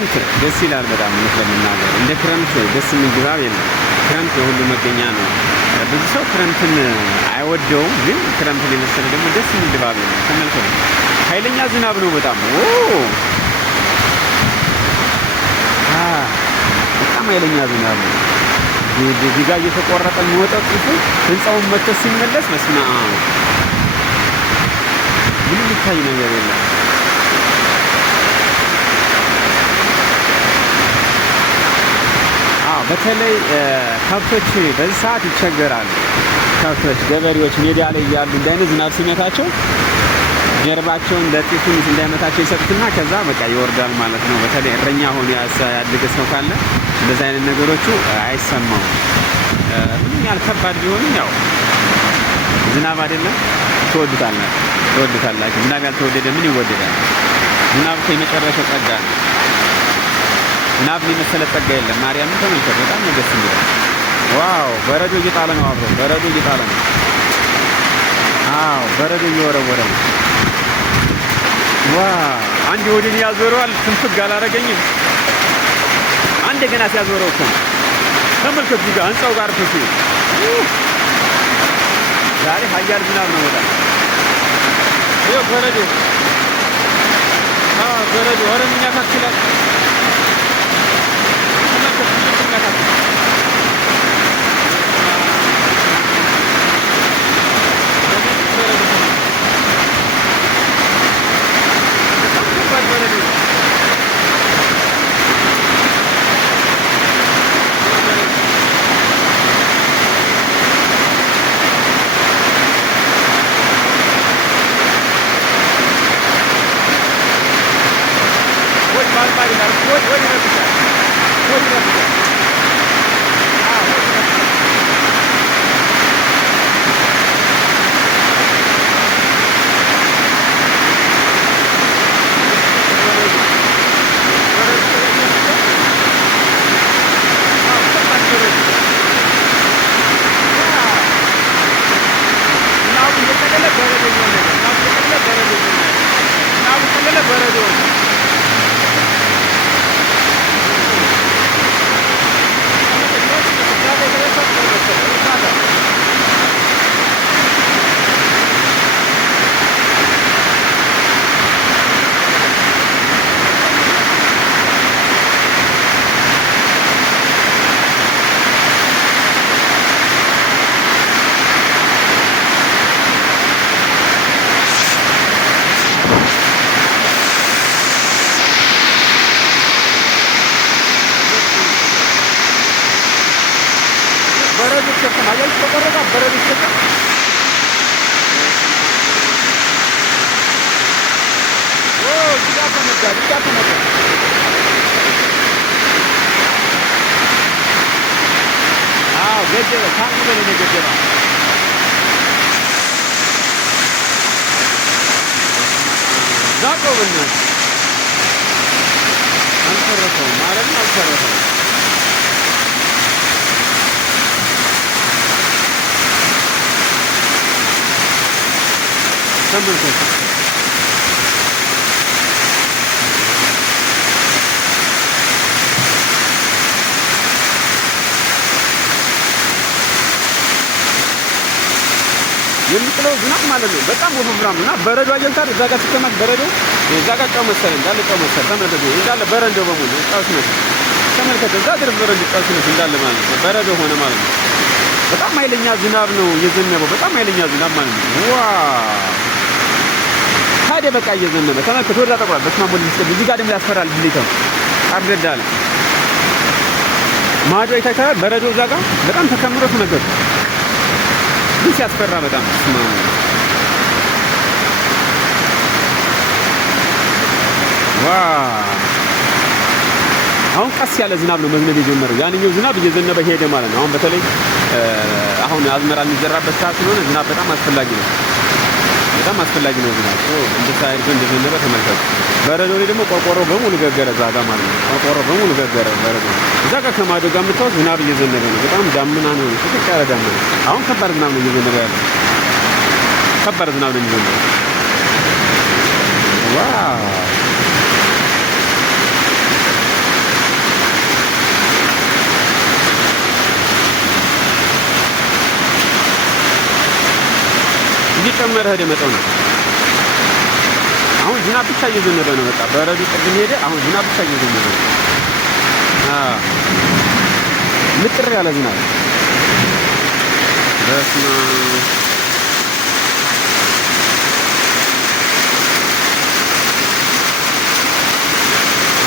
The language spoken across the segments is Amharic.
ክረምት ደስ ይላል በጣም ለምናገር እንደ ክረምት ደስ የሚል ድባብ የለም። ክረምት የሁሉ መገኛ ነው። ብዙ ሰው ክረምትን አይወደውም፣ ግን ክረምትን የመሰለ ደግሞ ደስ የሚል ድባብ የለም። ተመልከቱ፣ ኃይለኛ ዝናብ ነው በጣም በጣም ኃይለኛ ዝናብ ነው። እዚህ ጋር እየተቆረጠ የሚወጣው ጢሱ ህንፃውን መጥቶ ሲመለስ መስማ ምንም የሚታይ ነገር የለም። በተለይ ከብቶች በዚህ ሰዓት ይቸገራሉ። ከብቶች ገበሬዎች ሜዳ ላይ ያሉ እንዳይነ ዝናብ ሲመታቸው ጀርባቸውን ለጢሱን እንዳይመታቸው ይሰጡትና ከዛ በቃ ይወርዳል ማለት ነው። በተለይ እረኛ ሆኖ ያደገ ሰው ካለ እንደዚህ አይነት ነገሮቹ አይሰማውም። ምንም ያህል ከባድ ቢሆንም ያው ዝናብ አይደለም ትወዱታላችሁ። ዝናብ ያልተወደደ ምን ይወደዳል? ዝናብ እኮ የመጨረሻው ጸጋ ነው። ዝናብ የመሰለ ጸጋ የለም። ማርያምን ተመልከቱ፣ በጣም ነው ደስ የሚለው። ዋው በረዶ እየጣለ ነው። አብሮ በረዶ እየጣለ ነው። አዎ በረዶ እየወረወረ ነው። ዋው አንድ ወዲን ያዞረዋል። ትንፍግ አላረገኝም። አንድ ገና ሲያዞረው እኮ ተመልከቱ። ጋር ህንጻው ጋር ተሱ ዛሬ ሀያል ዝናብ ነው። በጣም ይኸው በረዶ በረዶ ወረኛ ካክላል የሚጥለው ዝናብ ማለት ነው። በጣም ወፍራም እና በረዶ አየልታል። እዛ ጋር ሲከማች በረዶ እዛ ጋር ጨው መሰለኝ እንዳለ ጨው መሰለኝ ተመለከቱ። እንዳለ በረዶ በሙሉ ጨውስ ነው። ተመልከቱ እዛ ድረስ በረዶ ጨውስ ነው እንዳለ ማለት ነው። በረዶ ሆነ ማለት ነው። በጣም ኃይለኛ ዝናብ ነው የዘነበው። በጣም ኃይለኛ ዝናብ ማለት ነው። ዋው ታዲያ በቃ እየዘነበ ተመልከቱ። ወደ ተቆራ በስማም ወደ ምስል እዚህ ጋር ደግሞ ያስፈራል። ብሊተው አብደዳል ማዶ ይታያል። በረዶ እዛ ጋር በጣም ተከምሮ ተመልከቱ። ሲያስፈራ በጣም አሁን ቀስ ያለ ዝናብ ነው መዝነብ የጀመረው። ያንኛው ዝናብ እየዘነበ ሄደ ማለት ነው። አሁን በተለይ አሁን አዝመራ የሚዘራበት ሰዓት ስለሆነ ዝናብ በጣም አስፈላጊ ነው። በጣም አስፈላጊ ነው ዝናብ። እንደ ሳይድ እንደዘነበ ተመልከቱ። በረዶ ላይ ደግሞ ቆርቆሮ በሙሉ ገገረ እዛ ጋር ማለት ነው። ቆርቆሮ በሙሉ ገገረ በረዶ። እዛ ጋር ከማዶ ጋር የምታወት ዝናብ እየዘነበ ነው። በጣም ዳመና ነው። ጥቅጥቅ ያለ ዳመና። አሁን ከባድ ዝናብ ነው እየዘነበ ያለው። ከባድ ዝናብ ነው የሚዘነበው። ዋው እየጨመረ ሄደ መጠኑ። አሁን ዝናብ ብቻ እየዘነበ ነው። በቃ በረዶ ቅድም ሄደ። አሁን ዝናብ ብቻ እየዘነበ ነው። ምጥር ያለ ዝናብ በስመ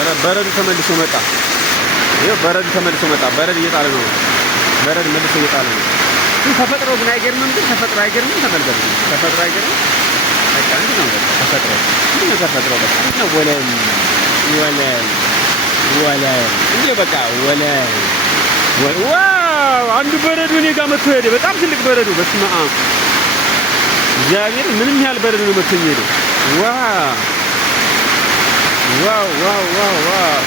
አብ። በረዶ ተመልሶ መጣ። ይኸው በረዶ ተመልሶ መጣ። በረዶ እየጣለ ነው። በረዶ መልሶ እየጣለ ነው። ግን ተፈጥሮ ግን አይገርምም? ግን ተፈጥሮ አይገርምም? ተመልከቱ። ተፈጥሮ አይገርምም? በቃ እንዲህ ነው። በቃ ተፈጥሮ እንዲህ ነው። ተፈጥሮ በቃ እንዲህ ነው። ወለል እንዲህ በቃ ወለል። ዋው! አንዱ በረዶ እኔ ጋር መጥቶ ሄደ። በጣም ትልቅ በረዶ። በስመ አብ እግዚአብሔር! ምንም ያህል በረዶ ነው መጥቶ ሄደ። ዋው!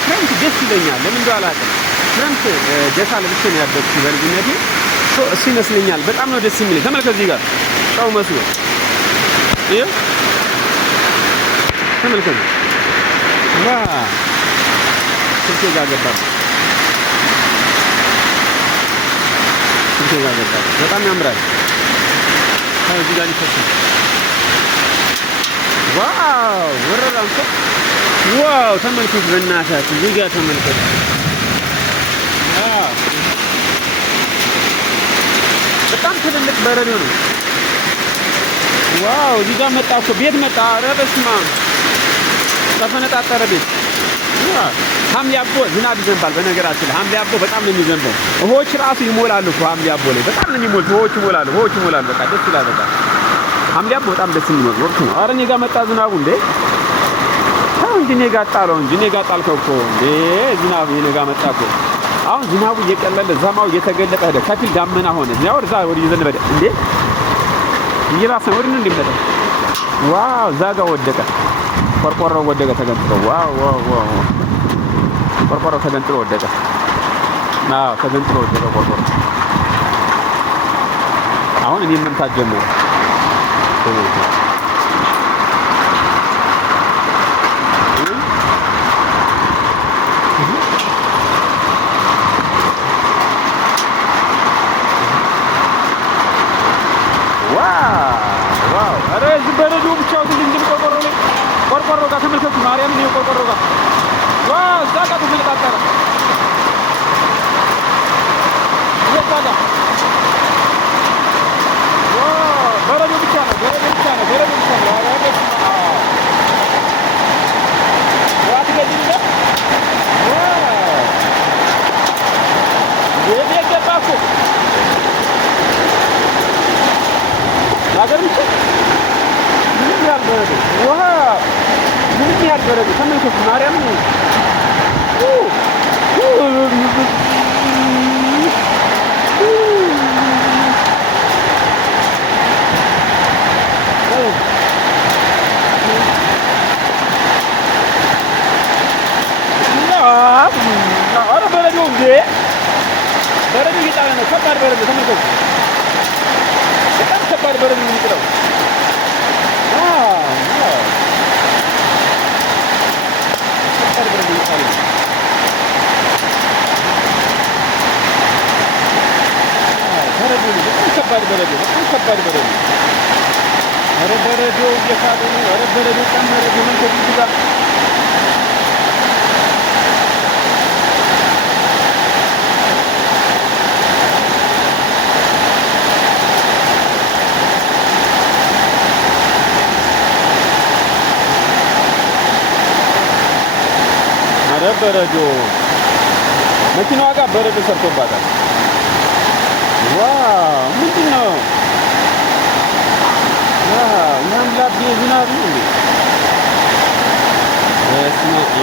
ክረምት ደስ ይለኛል። ለምን እንደው አላውቅም። ክረምት ደሳ ለብሼ ነው ያደግኩት በልጅነቴ። እሱ ይመስለኛል በጣም ነው ደስ የሚለኝ። ተመልከት፣ እዚህ ጋር ጨው መስሎ ይሄ ተመልከቱ። ስልኬ ጋር ገባ። በጣም ያምራል። እዚህ ጋር ይፈሳል። ዋው! ወረራ አንተ ዋው! ተመልከቱ፣ በእናታችሁ እዚህ ጋር ተመልከቱ። በጣም ትልልቅ በረዶ ነው። ዋው! እዚህ ጋር መጣ እኮ ቤት መጣ። ኧረ በስመ አብ ተፈነጣጠረ ቤት። ሐምሌ አቦ ዝናብ ይዘንባል። በነገራችን ላይ ሐምሌ አቦ በጣም ነው የሚዘንበው። ውሆች ራሱ ይሞላሉ እኮ ሐምሌ አቦ ላይ በጣም ነው የሚሞሉት። ውሆች ይሞላሉ። በቃ ደስ ይላል። በቃ ሐምሌ አቦ በጣም ደስ የሚል ወቅት ነው። ኧረ እኔ ጋር መጣ ዝናቡ እንዴ! ታው እንጂ እኔ ጋር ጣለው እንጂ እኔ ጋር ጣልከው እኮ እንዴ! ዝናቡ እኔ ጋር መጣ እኮ። አሁን ዝናቡ እየቀለለ ዘማው እየተገለጠ ሄደ። ከፊል ዳመና ሆነ። ያው ወደ እየዘነበ እንዴ! እየባሰ ወደ ምን እንደሚመጣ ዋው! እዛ ጋር ወደቀ። ቆርቆሮው ወደቀ ተገንጥሎ። ዋው! ቆርቆሮው ተገንጥሎ ወደቀ። ተገንጥሎ ወደቀ ቆርቆሮ። አሁን እኔ መምታት ጀመረ። ዋው! ኧረ እዚህ በረዶ ብቻው ትንሽ ቆርቆሮ ጋር ተመልከቱ። ማርያም ነው ቆርቆሮ ጋር ዋው! እዛ ጋር ተመለጣጠረ። እዛ ጋር ዋው! በረዶ ብቻ ነው። ኧረ በስመ አብ ዋት ገድል የቤት ገባ እኮ ሀገር ብቻ ምንም ያህል በረዶ ምንም ያህል በረዶ ተመልከቱ። ማርያም ነው ኧረ በረዶ እንዴ! በረዶ እየጣለ ነው። ከባድ በረዶ ተመልከቱ። በጣም ከባድ በረዶ ነው የሚጥለው። ከባድ በረዶ እየጣለ ነው። በረዶ በጣም ከባድ በረዶ። ኧረ በረዶ እየካደ ነው። ኧረ በረዶ ጨመረ። ተመልከቱ እዚህ ጋር በረዶ መኪናዋ ጋር በረዶ ሰርቶባታል። ዋው! ምንድን ነው? ዋው! ላቤ ዝናብ ነው እንዴ! በስመ አብ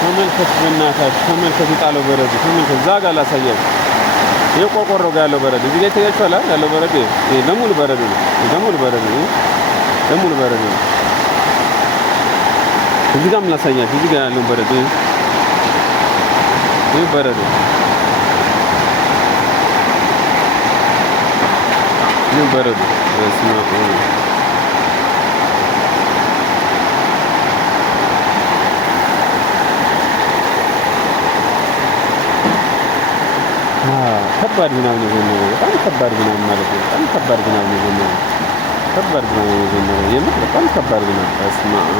ተመልከቱ፣ በእናታችሁ ተመልከቱ። የጣለው በረዶ ተመልከቱ። እዛ ጋር ላሳያችሁ። የቆርቆሮ ጋር ያለው በረዶ እዚህ ጋር ይታያችኋል ያለው በረዶ። ይሄ ለሙሉ በረዶ ነው። ለሙሉ በረዶ ነው። እዚህ ጋር ምን ላሳያችሁ? እዚህ ጋር ያለው በረዶ ይሄ በረዶ በስመ አብ ከባድ ዝናብ ነው የዘነበው። በጣም ከባድ ዝናብ ማለት ነው። በጣም ከባድ ዝናብ ነው የዘነበው። ከባድ ዝናብ ነው የዘነበው። የምር በጣም ከባድ ዝናብ። በስመ አብ